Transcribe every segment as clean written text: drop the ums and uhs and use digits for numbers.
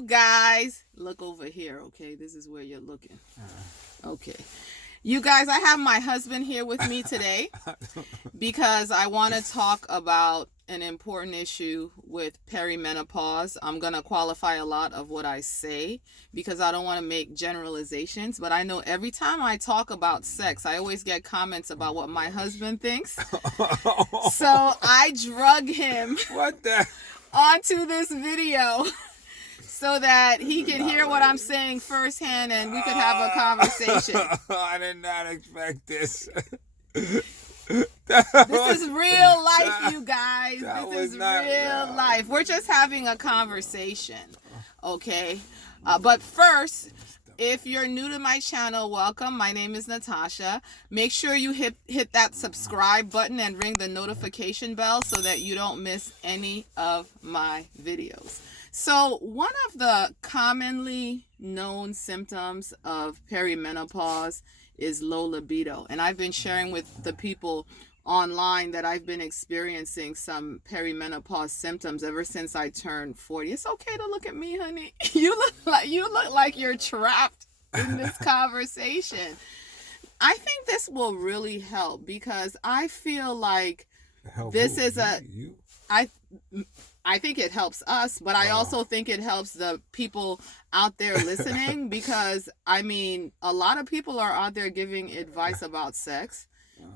you guys. Look over here, okay? This is where you're looking. Okay. You guys, I have my husband here with me today because I want to talk about an important issue with perimenopause. I'm going to qualify a lot of what I say because I don't want to make generalizations, but I know every time I talk about sex, I always get comments about what my husband thinks. So I drug him onto this video so that he can hear what I'm saying firsthand and we could have a conversation. I did not expect this. This is real life, you guys. This is real life. We're just having a conversation, okay? But first, if you're new to my channel, welcome. My name is Natacha. Make sure you hit that subscribe button and ring the notification bell so that you don't miss any of my videos. So one of the commonly known symptoms of perimenopause is low libido. And I've been sharing with the people online that I've been experiencing some perimenopause symptoms ever since I turned 40. It's okay to look at me, honey. You look like you're trapped in this conversation. I think this will really help because I feel like this is I think it helps us, but I also think it helps the people out there listening because, I mean, a lot of people are out there giving advice about sex.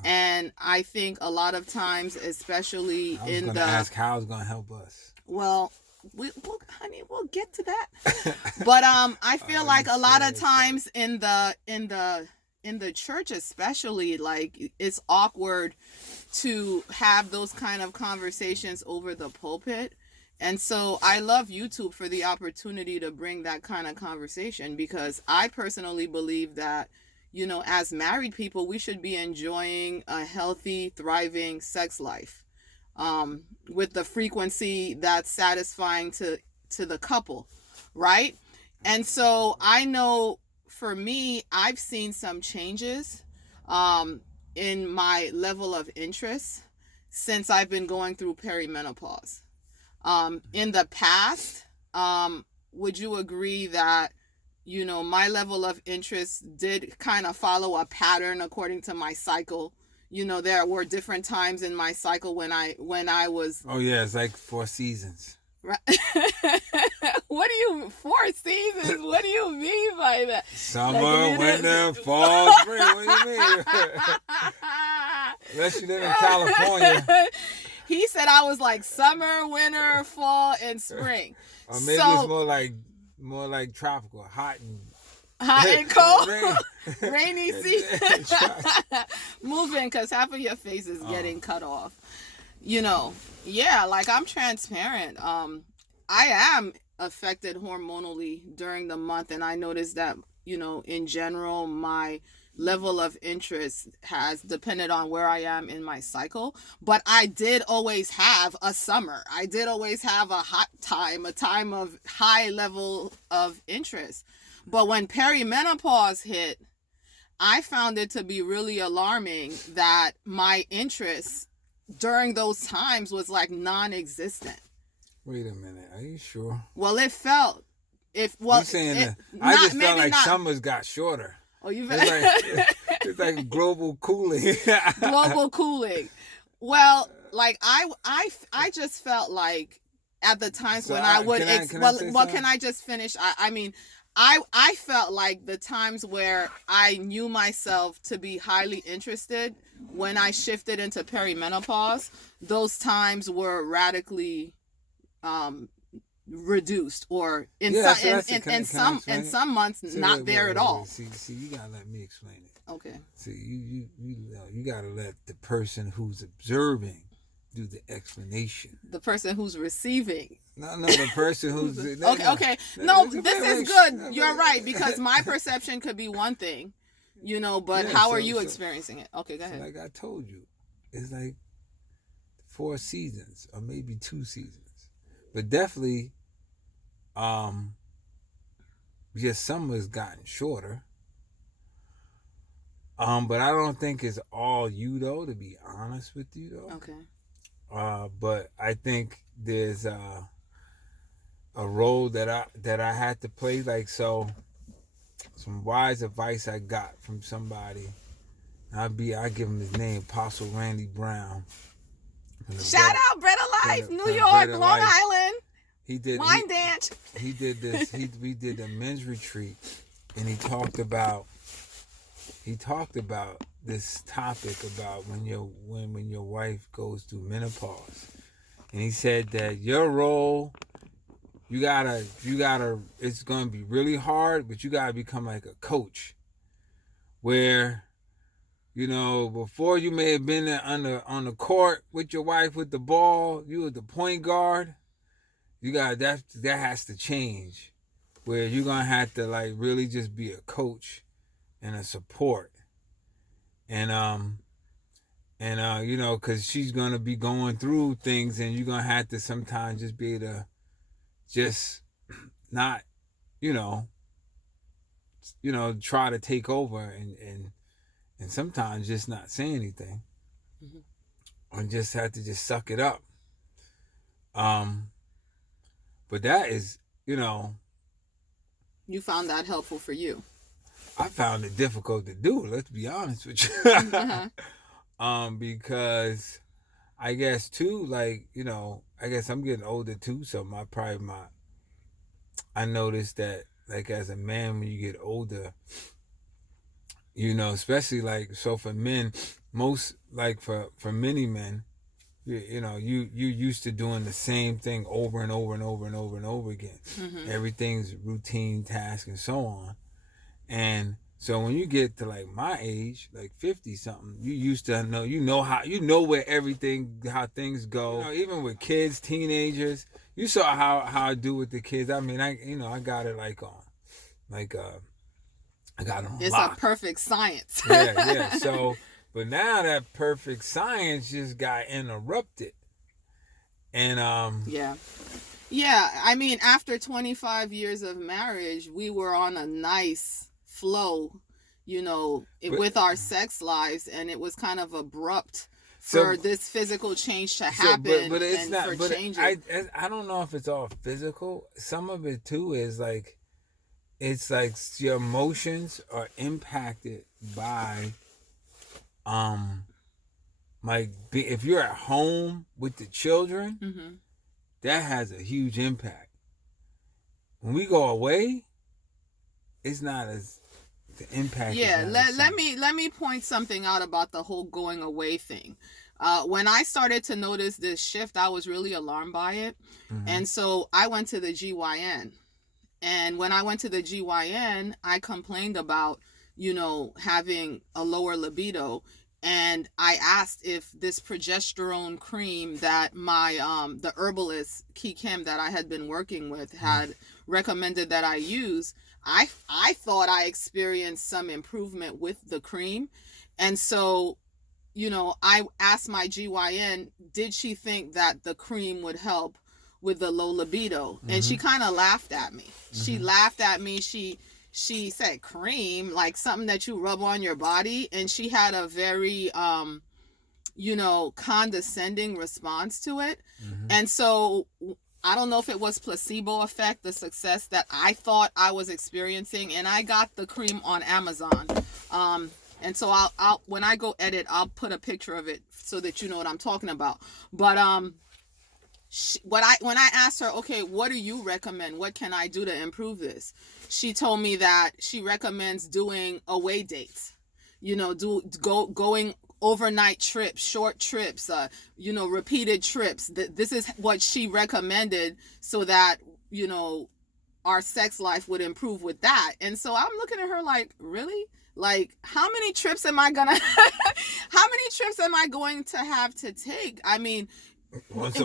And I think a lot of times, especially in the... ask how it's going to help us. Well, honey, we'll get to that. But I feel like a lot of times in the church especially, like, it's awkward to have those kind of conversations over the pulpit. And so I love YouTube for the opportunity to bring that kind of conversation because I personally believe that, you know, as married people, we should be enjoying a healthy, thriving sex life with the frequency that's satisfying to the couple, right? And so I know for me, I've seen some changes in my level of interest since I've been going through perimenopause. In the past, would you agree that, you know, my level of interest did kind of follow a pattern according to my cycle? You know, there were different times in my cycle when I was... Oh, yeah, it's like 4 seasons. Right. 4 seasons? What do you mean by that? Summer, winter, fall, spring. What do you mean? Unless you live in California. He said I was like summer, winter, fall, and spring. Or maybe it's more like tropical, hot and cold, rainy season. Moving because half of your face is getting cut off. You know, yeah, like I'm transparent. I am affected hormonally during the month, and I noticed that, you know, in general, my level of interest has depended on where I am in my cycle. But I did always have a summer. I did always have a hot time, a time of high level of interest. But when perimenopause hit, I found it to be really alarming that my interest during those times was like non-existent. Wait a minute, are you sure? Well, it felt... I just felt like summers got shorter. Oh, it's like global cooling. Global cooling. Well, like I just felt like at the times when I would... Can I just finish? I mean, I felt like the times where I knew myself to be highly interested when I shifted into perimenopause, those times were radically reduced, or in some months not there at all. See, you gotta let me explain it. Okay. See, you gotta let the person who's observing do the explanation. The person who's receiving. No, the person who's... Okay. No, this is good. You're right, because my perception could be one thing, you know, but how are you experiencing it? Okay, go ahead. Like I told you, it's like 4 seasons or maybe 2 seasons. But definitely, summer's gotten shorter. But I don't think it's all you though, to be honest with you though. Okay. But I think there's a role that I had to play. Like, so some wise advice I got from somebody. I give him his name, Apostle Randy Brown. Shout out Bread of Life, New York, Long Island. He did Wine Dance. He did this. We did a men's retreat, and he talked about this topic about when your wife goes through menopause, and he said that your role, you gotta. It's gonna be really hard, but you gotta become like a coach, where, you know, before you may have been on the court with your wife with the ball, you were the point guard. You got that has to change, where you're gonna have to like really just be a coach and a support, and you know, because she's gonna be going through things, and you're gonna have to sometimes just be able to just not, you know, try to take over and sometimes just not say anything, or just have to just suck it up. But that is, you know, you found that helpful for you. I found it difficult to do, let's be honest with you. Because I guess too, like, you know, I guess I'm getting older too, so I noticed that, like, as a man, when you get older, you know, especially like, so for men, most, like for many men, you know, you used to doing the same thing over and over and over and over and over again. Everything's routine, task, and so on. And so when you get to like my age, like 50 something, you used to know, where how things go. You know, even with kids, teenagers, you saw how I do with the kids. I mean, I got it I got it on It's lock. A perfect science. Yeah. So, but now that perfect science just got interrupted. And Yeah, I mean, after 25 years of marriage, we were on a nice flow, you know, with our sex lives, and it was kind of abrupt for this physical change to happen. But it's and not. for But changing. I don't know if it's all physical. Some of it too is like, it's like your emotions are impacted by, like, if you're at home with the children, that has a huge impact. When we go away, it's not as the impact. Yeah, let me point something out about the whole going away thing. When I started to notice this shift, I was really alarmed by it, and so I went to the GYN. And when I went to the GYN, I complained about, you know, having a lower libido. And I asked if this progesterone cream that my, the herbalist, Key Kim, that I had been working with, had recommended that I use. I thought I experienced some improvement with the cream. And so, you know, I asked my GYN, did she think that the cream would help with the low libido? And she kind of laughed at me. She laughed at me. She said, cream, like something that you rub on your body. And she had a very, you know, condescending response to it. And so I don't know if it was placebo effect, the success that I thought I was experiencing. And I got the cream on Amazon. And so I'll when I go edit, I'll put a picture of it so that you know what I'm talking about. But, when I asked her, okay, what do you recommend? What can I do to improve this? She told me that she recommends doing away dates, you know, going overnight trips, short trips, you know, repeated trips. This is what she recommended so that, you know, our sex life would improve with that. And so I'm looking at her like, really? Like, how many trips am I going to have to take? I mean, once a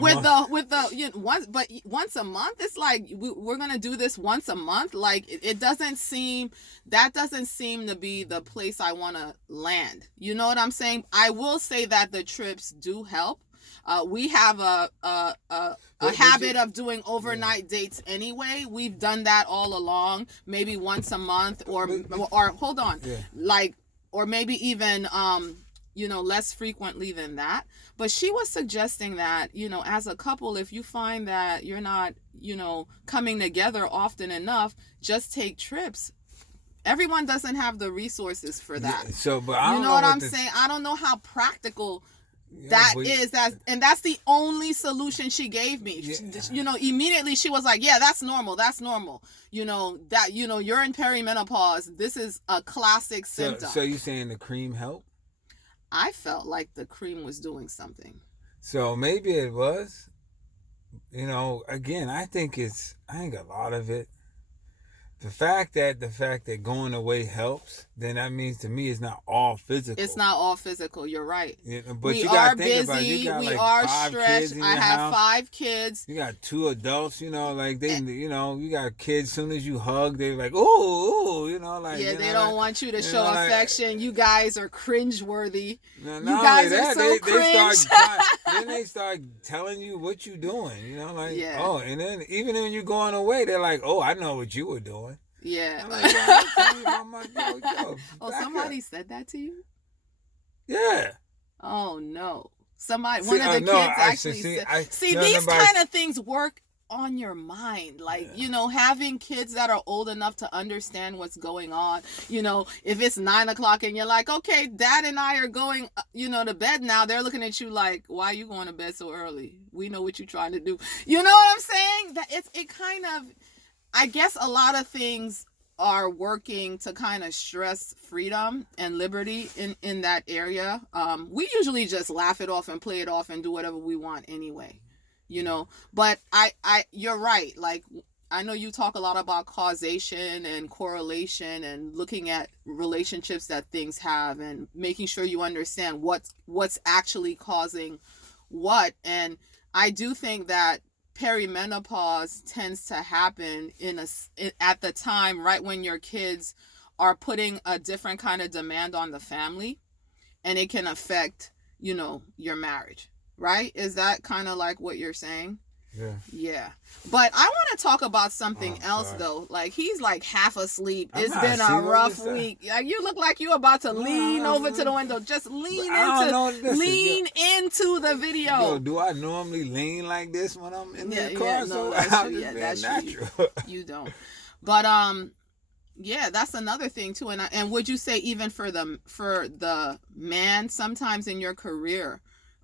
month, it's like we're gonna do this once a month. Like, it doesn't seem to be the place I want to land. You know what I'm saying? I will say that the trips do help. We have a habit of doing overnight dates anyway. We've done that all along. Maybe once a month, or hold on, like, or maybe even less frequently than that. But she was suggesting that, as a couple, if you find that you're not, coming together often enough, just take trips. Everyone doesn't have the resources for that. Yeah, so, but I don't know what I'm saying? I don't know how practical that is. And that's the only solution she gave me. Yeah. Immediately she was like, yeah, that's normal. That's normal. You're in perimenopause. This is a classic symptom. So you saying the cream helped? I felt like the cream was doing something. So maybe it was. Again, I think a lot of it. The fact that going away helps, then that means to me it's not all physical. It's not all physical. You're right. Yeah, but we are busy. We are stressed. I have 5 kids. You got 2 adults. You got kids. As soon as you hug, they're like, ooh, they don't want you to show affection. You guys are cringeworthy. No, you guys are so cringe. Then they start telling you what you're doing. Oh, and then even when you're going away, they're like, oh, I know what you were doing. Yeah. Somebody said that to you? Yeah. Oh no. One of the kids actually said. These kind of things work on your mind. Having kids that are old enough to understand what's going on. If it's 9:00 and you're like, okay, Dad and I are going, to bed now. They're looking at you like, why are you going to bed so early? We know what you're trying to do. You know what I'm saying? That it kind of. I guess a lot of things are working to kind of stress freedom and liberty in that area. We usually just laugh it off and play it off and do whatever we want anyway, But you're right. Like, I know you talk a lot about causation and correlation and looking at relationships that things have and making sure you understand what's actually causing what. And I do think that perimenopause tends to happen at the time right when your kids are putting a different kind of demand on the family, and it can affect your marriage, right? Is that kind of like what you're saying? Yeah. But I want to talk about something else though. Like, he's like half asleep. It's been a rough week. You look like you're about to lean over to the window. Just lean into the video. Yo, do I normally lean like this when I'm in the car? No, that's natural. You don't. But that's another thing too. And would you say even for the man, sometimes in your career,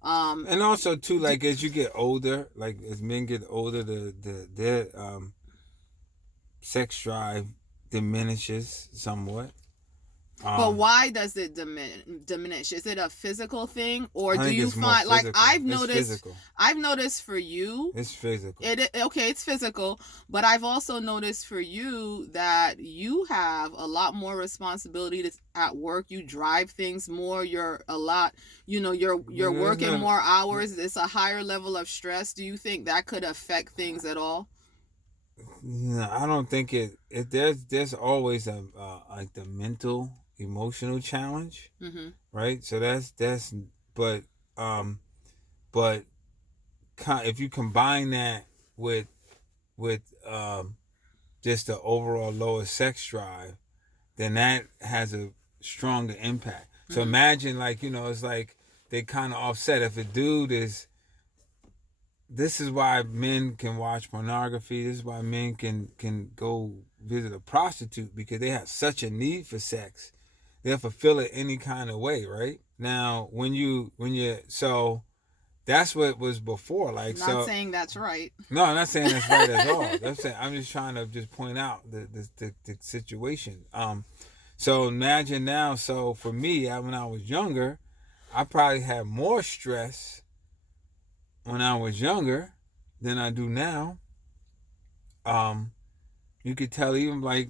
and also too, like, as you get older, like as men get older, their sex drive diminishes somewhat. But why does it diminish? Is it a physical thing, or do you find like I've noticed for you, it's physical. It's physical, but I've also noticed for you that you have a lot more responsibility at work. You drive things more. You're a lot. You're working more hours. It's a higher level of stress. Do you think that could affect things at all? No, I don't think it. There's always like the mental, emotional challenge, right? So that's but if you combine that with just the overall lower sex drive, then that has a stronger impact. So imagine, like, it's like they kind of offset. If a dude is, this is why men can watch pornography. This is why men can go visit a prostitute, because they have such a need for sex. They'll fulfill it any kind of way, right? Now, so that's what was before. Like, not saying that's right. No, I'm not saying that's right at all. I'm just trying to just point out the situation. So imagine now. So for me, when I was younger, I probably had more stress when I was younger than I do now. You could tell, even like,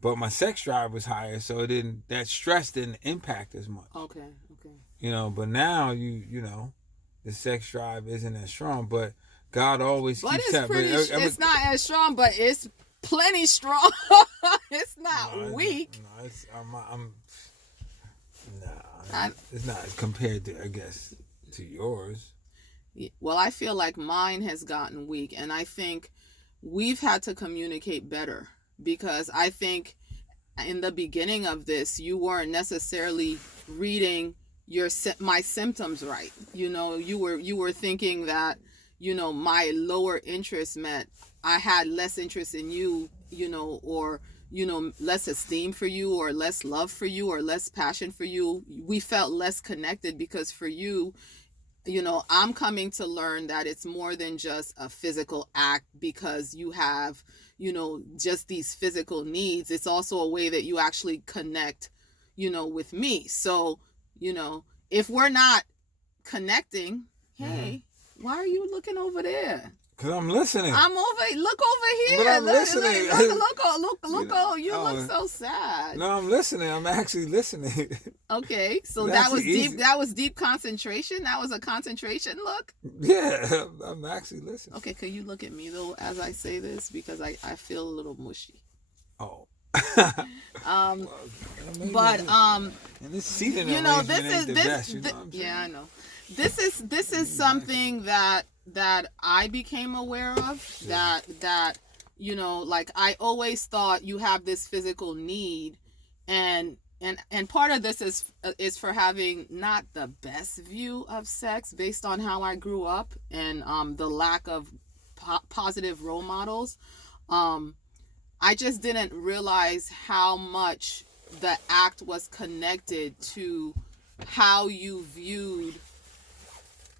but my sex drive was higher, so that stress didn't impact as much. Okay. But now the sex drive isn't as strong, but God always keeps that. It's not as strong, but it's plenty strong. It's not weak. It's not compared to, I guess, to yours. Well, I feel like mine has gotten weak, and I think we've had to communicate better, because I think in the beginning of this, you weren't necessarily reading my symptoms right. You know, you were thinking that, you know, my lower interest meant I had less interest in you, you know, or, you know, less esteem for you, or less love for you, or less passion for you. We felt less connected because for you, you know, I'm coming to learn that it's more than just a physical act because you have, you know, just these physical needs. It's also a way that you actually connect, you know, with me. So, you know, if we're not connecting, hey, why are you looking over there? Because I'm listening. Look over here. But I'm listening. Look, you look so sad. No, I'm listening. I'm actually listening. Okay, so that was deep. That was deep concentration. That was a concentration look. Yeah, I'm actually listening. Okay, could you look at me though as I say this, because I feel a little mushy. Oh. But and this seating, you know, this is is this. Yeah, I know. This is something that I became aware of. Yeah. That you know, like I always thought you have this physical need, and part of this is for having not the best view of sex based on how I grew up and the lack of positive role models. I just didn't realize how much the act was connected to how you viewed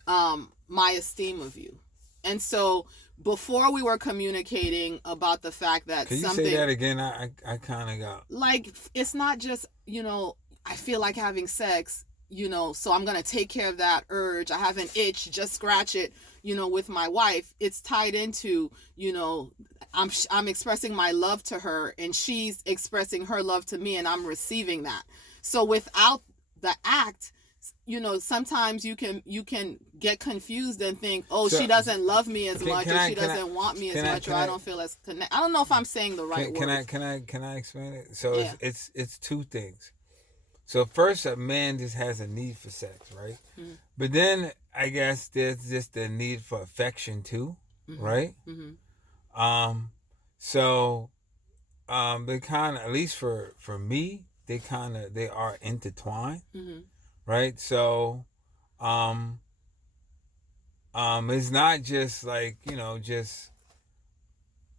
my esteem of you. And so before we were communicating about the fact that Can you something... say that again? I kind of got... Like, it's not just, you know, I feel like having sex, you know, so I'm going to take care of that urge. I have an itch, just scratch it, you know, with my wife. It's tied into, you know, I'm expressing my love to her and she's expressing her love to me and I'm receiving that. So without the act, you know, sometimes you can get confused and think, oh, so, she doesn't love me as much, or she doesn't want me as much, or I don't feel as connected. I don't know if I'm saying the right words. Can I explain it? So yeah. it's two things. So first, a man just has a need for sex, right? Mm-hmm. But then I guess there's just the need for affection too, mm-hmm. right? Mm-hmm. So they kind of, at least for me, they are intertwined. Mm-hmm. Right, so, it's not just like, you know, just,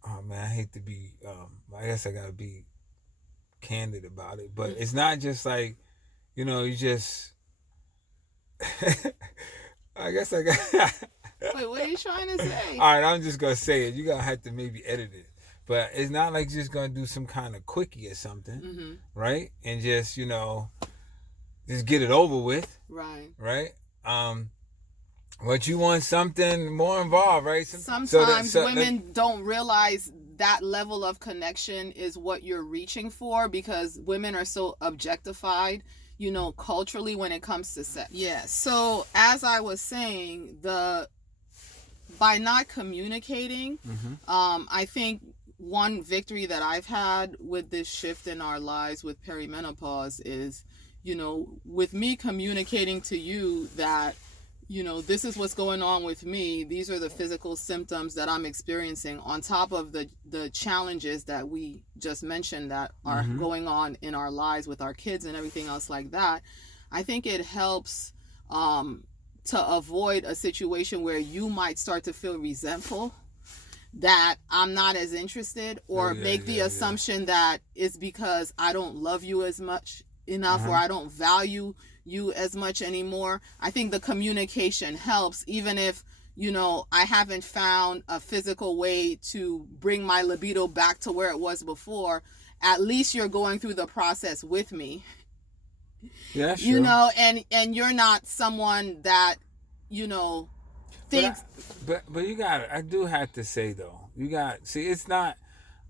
oh man, I hate to be, I guess I gotta be candid about it, but it's not just like, you know, you just, I guess I got. Wait, what are you trying to say? All right, I'm just gonna say it. You gotta have to maybe edit it, but it's not like just gonna do some kind of quickie or something, mm-hmm. right? And just, you know. Just get it over with. Right. Right? But you want something more involved, right? Sometimes women don't realize that level of connection is what you're reaching for because women are so objectified, you know, culturally when it comes to sex. Yeah. So as I was saying, by not communicating, mm-hmm. I think one victory that I've had with this shift in our lives with perimenopause is, you know, with me communicating to you that, you know, this is what's going on with me. These are the physical symptoms that I'm experiencing on top of the challenges that we just mentioned that are mm-hmm. going on in our lives with our kids and everything else like that. I think it helps to avoid a situation where you might start to feel resentful that I'm not as interested or make the assumption that it's because I don't love you as much enough uh-huh. or I don't value you as much anymore. I think the communication helps, even if, you know, I haven't found a physical way to bring my libido back to where it was before. At least you're going through the process with me. Yeah, sure. You know, and you're not someone that, you know, thinks. But you got it. I do have to say though, it's not.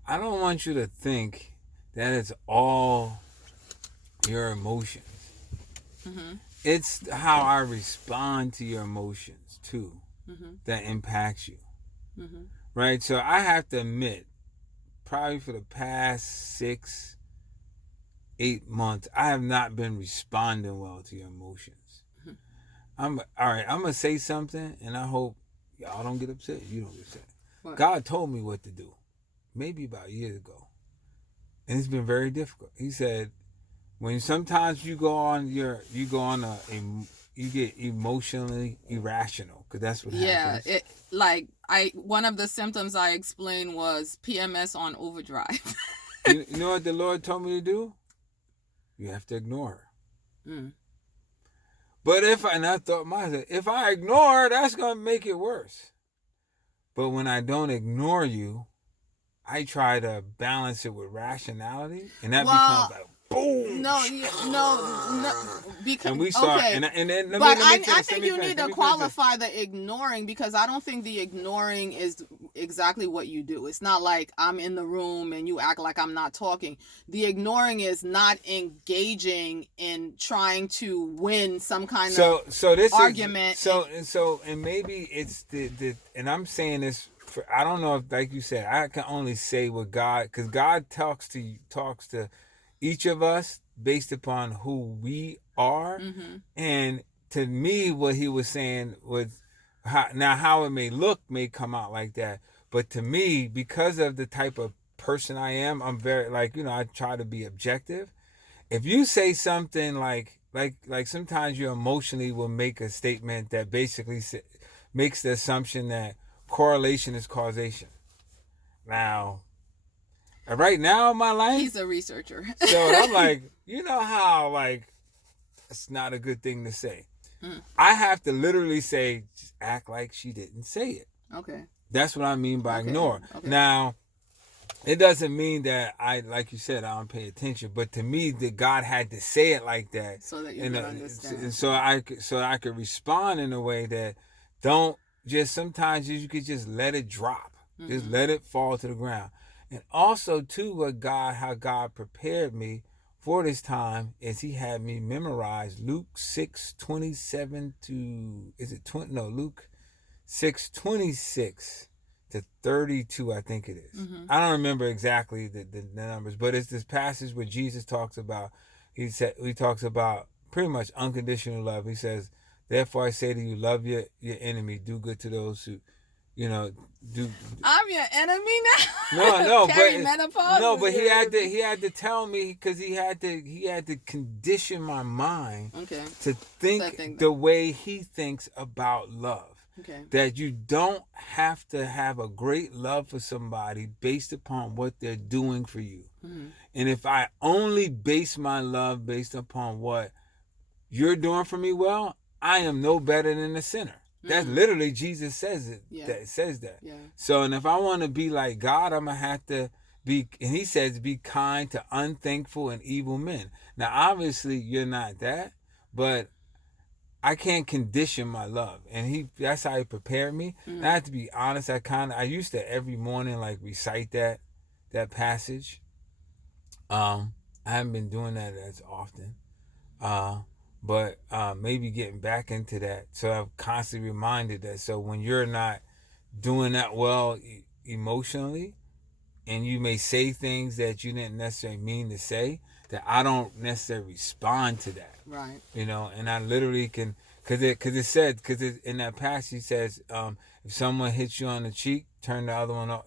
I don't want you to think that it's all your emotions. Mm-hmm. It's how I respond to your emotions too mm-hmm. that impacts you. Mm-hmm. Right? So I have to admit, probably for the past 6-8 months, I have not been responding well to your emotions. Mm-hmm. I'm gonna say something and I hope y'all don't get upset. You don't get upset. What? God told me what to do. Maybe about years ago. and it's been very difficult. He said, when sometimes you get emotionally irrational, because that's what happens. One of the symptoms I explained was PMS on overdrive. You know what the Lord told me to do? You have to ignore her. Mm. But if I ignore her, that's going to make it worse. But when I don't ignore you, I try to balance it with rationality, and that becomes like boom. No. Because and we start, okay. and then I think you need to qualify the ignoring, because I don't think the ignoring is exactly what you do. It's not like I'm in the room and you act like I'm not talking. The ignoring is not engaging in trying to win some kind of argument. And maybe it's the and I'm saying this. I don't know if, like you said, I can only say what God, because God talks to each of us based upon who we are. Mm-hmm. And to me, what he was saying was, how it may come out like that. But to me, because of the type of person I am, I'm very, I try to be objective. If you say something like sometimes you emotionally will make a statement that basically makes the assumption that correlation is causation. Now, right now in my life, he's a researcher. So I'm like, you know how it's not a good thing to say. I have to literally say, just act like she didn't say it. Okay. That's what I mean by ignore. Okay. Now, it doesn't mean that like you said, I don't pay attention. But to me, that God had to say it like that, so that you can understand, and so I could respond in a way that sometimes you could just let it drop, just let it fall to the ground. And also too, how God prepared me for this time is He had me memorize Luke 6:27 to Luke 6:26 to 32, I think it is. I don't remember exactly the numbers, but it's this passage where Jesus talks about, he talks about pretty much unconditional love. He says, "Therefore I say to you, love your enemy, do good to those who, do." I'm your enemy No, now. no, Perimenopause. But he had to tell me, because he had to condition my mind to think the way he thinks about love. Okay. That you don't have to have a great love for somebody based upon what they're doing for you. And if I only base my love based upon what you're doing for me, well, I am no better than a sinner. That's literally, Jesus says it. Yeah. That says that. Yeah. So, and if I want to be like God, I'm gonna have to be. And He says, "Be kind to unthankful and evil men." Now, obviously, you're not that, but I can't condition my love, and that's how He prepared me. And I have to be honest. I used to every morning recite that passage. I haven't been doing that as often. But maybe getting back into that. So I'm constantly reminded that. So when you're not doing that well emotionally, and you may say things that you didn't necessarily mean to say, that I don't necessarily respond to that. Right. And I literally can, because in that passage He says, if someone hits you on the cheek, turn the other one off,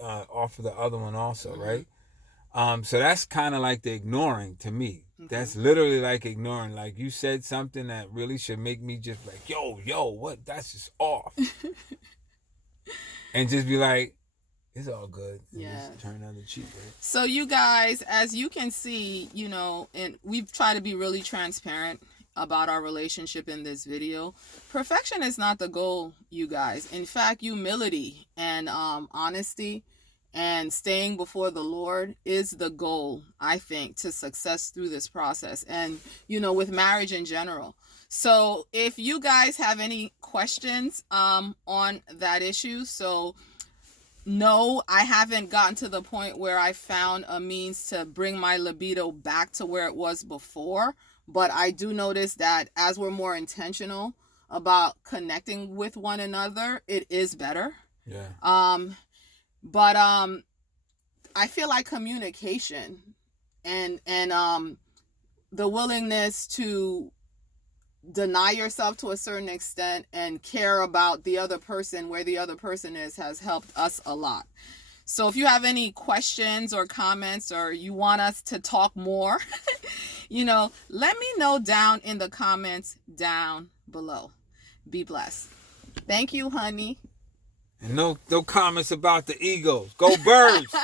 offer the other one also, right? So that's kind of like the ignoring to me. That's literally like ignoring. Like, you said something that really should make me just like, yo, what? That's just off. And just be like, it's all good. And just turn the other cheek, right? So you guys, as you can see, and we've tried to be really transparent about our relationship in this video. Perfection is not the goal, you guys. In fact, humility and honesty and staying before the Lord is the goal, I think, to success through this process and, with marriage in general. So if you guys have any questions on that issue, no, I haven't gotten to the point where I found a means to bring my libido back to where it was before. But I do notice that as we're more intentional about connecting with one another, it is better. Yeah. But I feel like communication and the willingness to deny yourself to a certain extent and care about the other person, where the other person is, has helped us a lot. So if you have any questions or comments, or you want us to talk more, let me know down in the comments down below. Be blessed. Thank you, honey. And no comments about the Eagles. Go Birds.